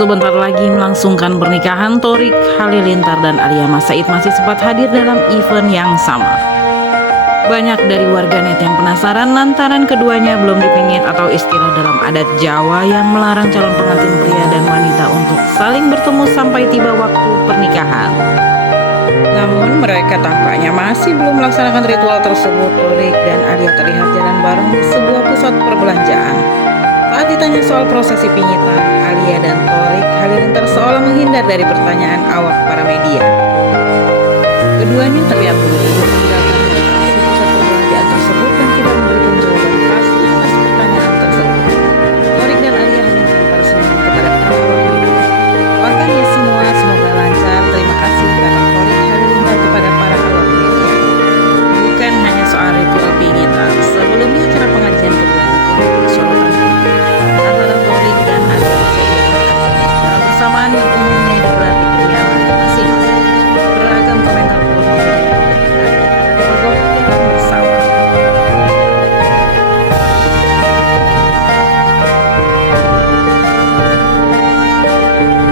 Sebentar lagi melangsungkan pernikahan, Thorik Halilintar dan Alia Mas Said masih sempat hadir dalam event yang sama. Banyak dari warganet yang penasaran lantaran keduanya belum dipingit atau istilah dalam adat Jawa yang melarang calon pengantin pria dan wanita untuk saling bertemu sampai tiba waktu pernikahan. Namun mereka tampaknya masih belum melaksanakan ritual tersebut. Thorik dan Alia terlihat jalan bareng di sebuah pusat perbelanjaan. Saat ditanya soal prosesi pingitan, Alia dan Thorik Halilintar seolah menghindar dari pertanyaan awak para media. Keduanya terlihat buru-buru